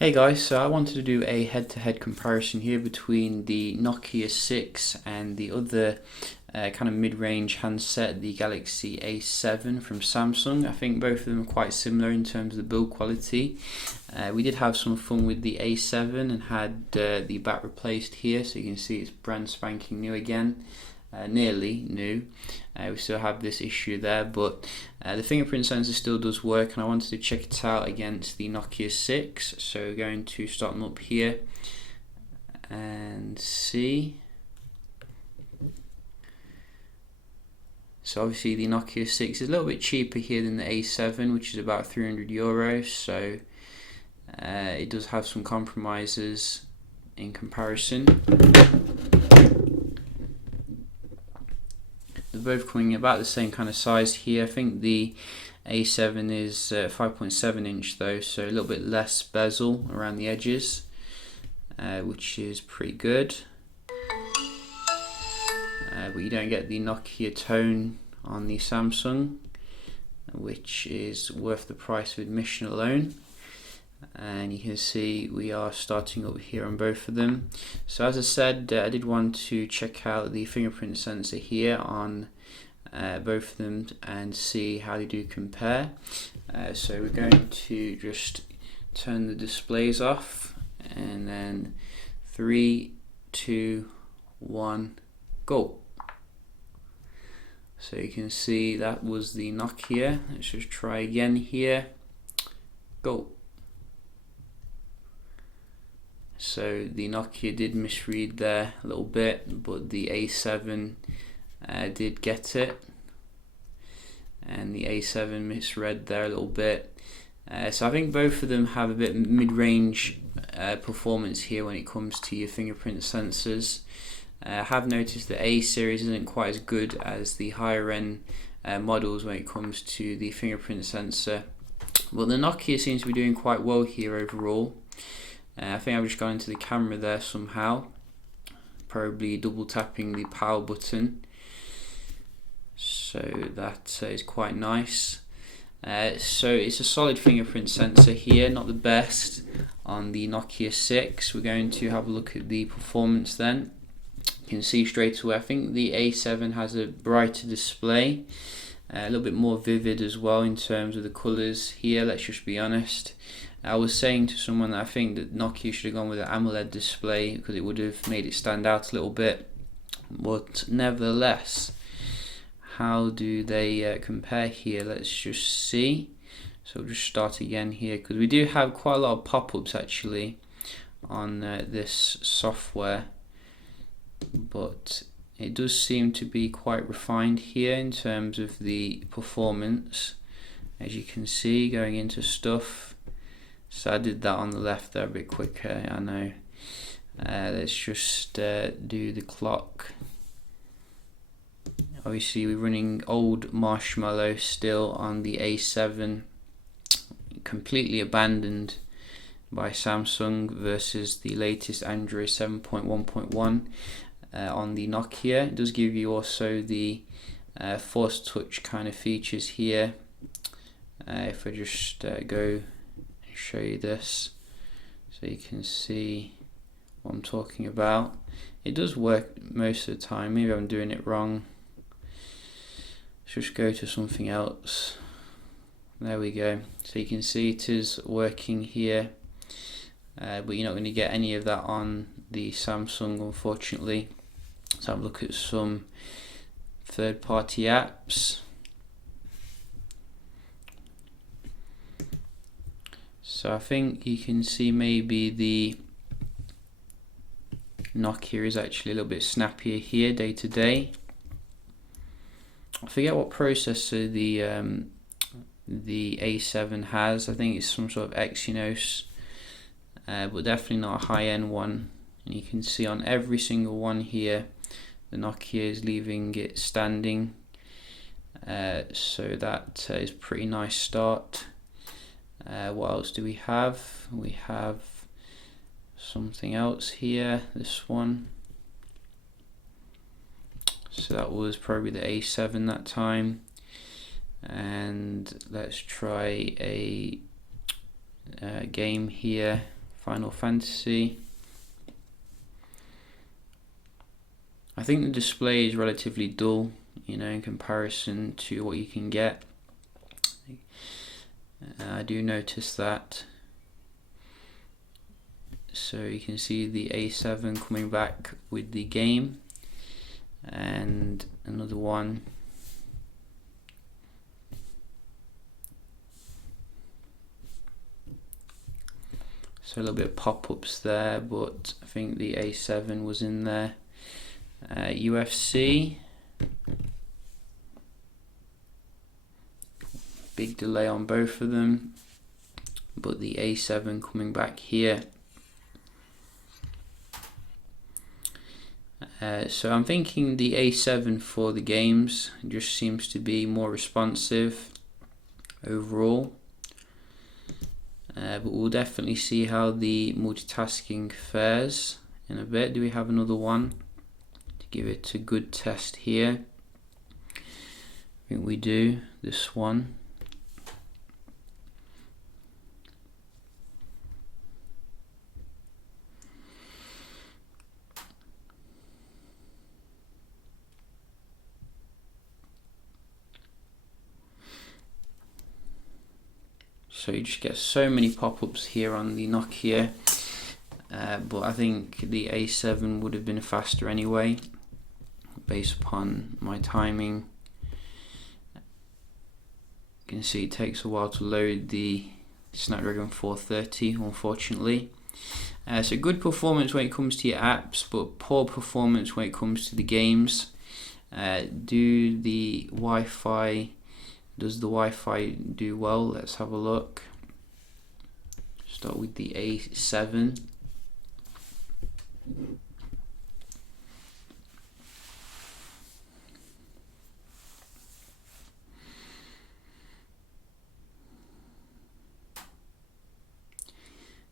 Hey guys, so I wanted to do a head-to-head comparison here between the Nokia 6 and the other kind of mid-range handset, the Galaxy A7 from Samsung. I think both of them are quite similar in terms of the build quality. We did have some fun with the A7 and had the back replaced here, so you can see it's brand spanking new again. Nearly new. We still have this issue there, but the fingerprint sensor still does work, and I wanted to check it out against the Nokia 6. So we're going to start them up here and see. So obviously the Nokia 6 is a little bit cheaper here than the A7, which is about €300. So it does have some compromises in comparison. They're both coming about the same kind of size here. I think the A7 is 5.7 inch though, so a little bit less bezel around the edges, which is pretty good. But you don't get the Nokia tone on the Samsung, which is worth the price of admission alone. And you can see we are starting up here on both of them. So as I said, I did want to check out the fingerprint sensor here on both of them and see how they do compare. So we're going to just turn the displays off, and then 3, 2, 1, go. So you can see that was the Nokia. Let's just try again here. Go. So the Nokia did misread there a little bit, but the A7 did get it, and the A7 misread there a little bit. So I think both of them have a bit mid-range performance here when it comes to your fingerprint sensors. I have noticed the A series isn't quite as good as the higher end models when it comes to the fingerprint sensor, but the Nokia seems to be doing quite well here overall. I think I've just gone into the camera there somehow, probably double tapping the power button, so that is quite nice. So it's a solid fingerprint sensor here, not the best on the Nokia 6. We're going to have a look at the performance then. You can see straight away, I think the A7 has a brighter display, a little bit more vivid as well in terms of the colours here, let's just be honest. I was saying to someone that I think that Nokia should have gone with an AMOLED display because it would have made it stand out a little bit. But nevertheless, how do they compare here? Let's just see. So we'll just start again here, because we do have quite a lot of pop-ups actually on this software, but it does seem to be quite refined here in terms of the performance, as you can see, going into stuff. So I did that on the left there a bit quicker, I know. Let's just do the clock. Obviously we're running old Marshmallow still on the A7, completely abandoned by Samsung, versus the latest Android 7.1.1 on the Nokia. It does give you also the force touch kind of features here. If I just go show you this so you can see what I'm talking about. It does work most of the time, maybe I'm doing it wrong. Let's just go to something else. There we go. So you can see it is working here, but you're not going to get any of that on the Samsung, unfortunately. Let's have a look at some third-party apps. So I think you can see maybe the Nokia is actually a little bit snappier here day to day. I forget what processor the A7 has. I think it's some sort of Exynos, but definitely not a high-end one. And you can see on every single one here, the Nokia is leaving it standing. So that is a pretty nice start. What else do we have? We have something else here, this one. So that was probably the A7 that time. And let's try a game here Final Fantasy. I think the display is relatively dull, in comparison to what you can get. I do notice that. So you can see the A7 coming back with the game, and another one. So a little bit of pop-ups there, but I think the A7 was in there. UFC. Big delay on both of them, but the A7 coming back here. So I'm thinking the A7 for the games just seems to be more responsive overall. But we'll definitely see how the multitasking fares in a bit. Do we have another one to give it a good test here? I think we do, this one. So you just get so many pop-ups here on the Nokia, but I think the A7 would have been faster anyway, based upon my timing. You can see it takes a while to load the Snapdragon 430, unfortunately. So good performance when it comes to your apps, but poor performance when it comes to the games. Does the Wi-Fi do well? Let's have a look. Start with the A7.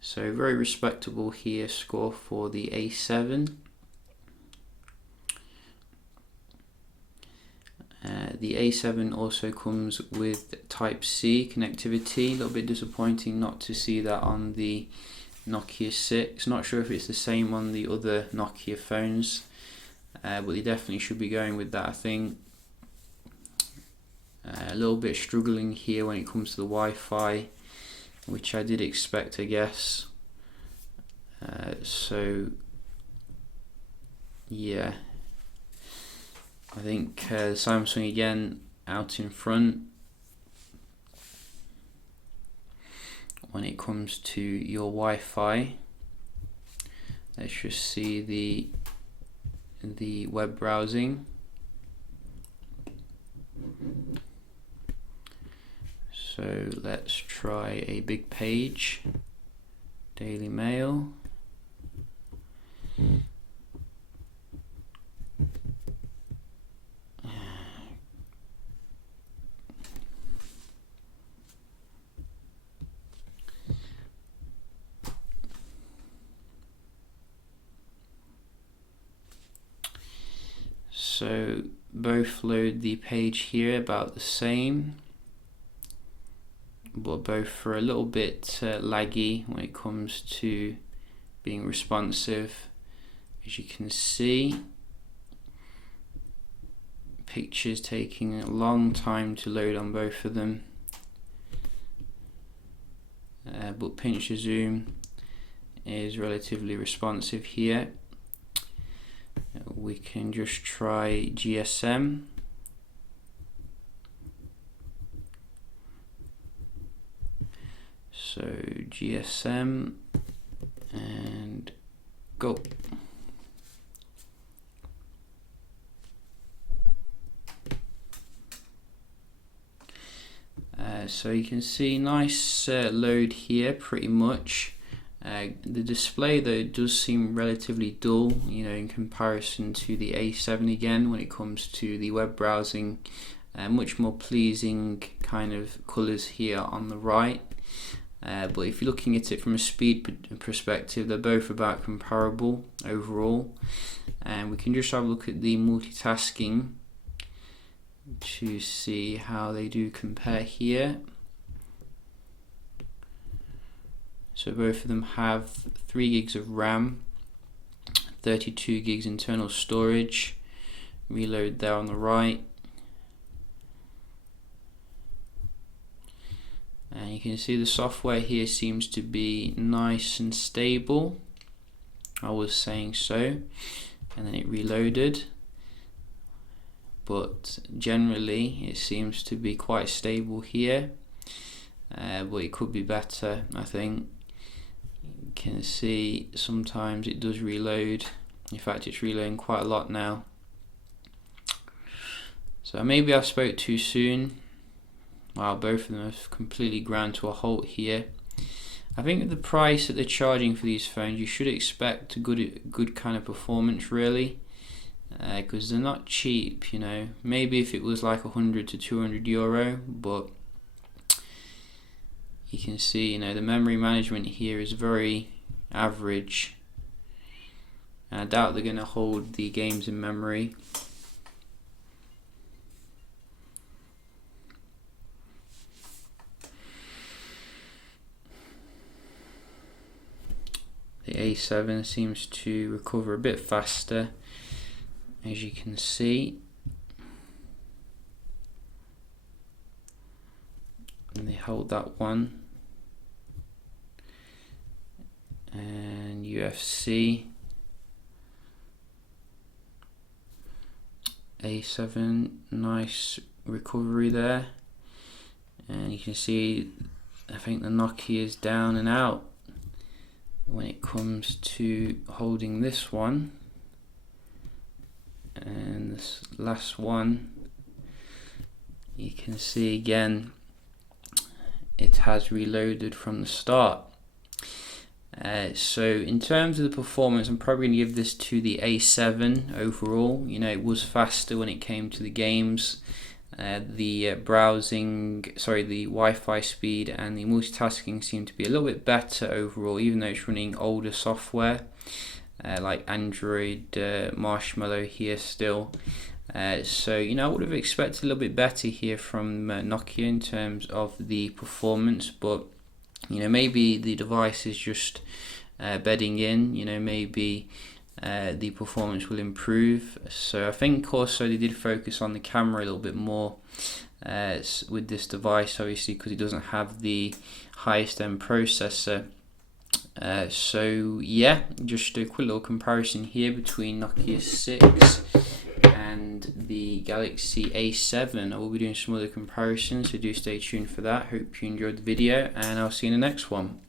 So very respectable here score for the A7. The A7 also comes with Type-C connectivity. A little bit disappointing not to see that on the Nokia 6. Not sure if it's the same on the other Nokia phones, but they definitely should be going with that, I think. A little bit struggling here when it comes to the Wi-Fi, which I did expect, I guess. So yeah, I think Samsung again out in front when it comes to your Wi-Fi. Let's just see the web browsing. So let's try a big page, Daily Mail. So both load the page here about the same, but both are a little bit laggy when it comes to being responsive. As you can see, pictures taking a long time to load on both of them, but pinch to zoom is relatively responsive here. We can just try GSM. So GSM and go. So you can see nice load here pretty much. The display though does seem relatively dull, in comparison to the A7 again when it comes to the web browsing. Much more pleasing kind of colours here on the right. But if you're looking at it from a speed perspective, they're both about comparable overall. And we can just have a look at the multitasking to see how they do compare here. So both of them have 3 gigs of RAM, 32 gigs internal storage. Reload there on the right, and you can see the software here seems to be nice and stable. I was saying so, and then it reloaded, but generally it seems to be quite stable here, but it could be better. I think you can see sometimes it does reload. In fact, it's reloading quite a lot now, so maybe I spoke too soon. Wow, both of them have completely ground to a halt here. I think with the price that they're charging for these phones, you should expect a good kind of performance, really, because they're not cheap, you know. Maybe if it was like 100 to 200 euro, but you can see, you know, the memory management here is very average. And I doubt they're going to hold the games in memory. The A7 seems to recover a bit faster, as you can see. And they hold that one. And UFC. A7, nice recovery there. And you can see, I think the Nokia is down and out when it comes to holding this one. And this last one, you can see again it has reloaded from the start. So in terms of the performance, I'm probably going to give this to the A7 overall. You know, it was faster when it came to the games. The the Wi-Fi speed and the multitasking seem to be a little bit better overall, even though it's running older software like Android Marshmallow here still. So, you know, I would have expected a little bit better here from Nokia in terms of the performance, but, you know, maybe the device is just bedding in, you know, maybe the performance will improve. So I think also they did focus on the camera a little bit more with this device, obviously, because it doesn't have the highest end processor. So yeah, just a quick little comparison here between Nokia 6 and the Galaxy A7. I will be doing some other comparisons, so do stay tuned for that. Hope you enjoyed the video, and I'll see you in the next one.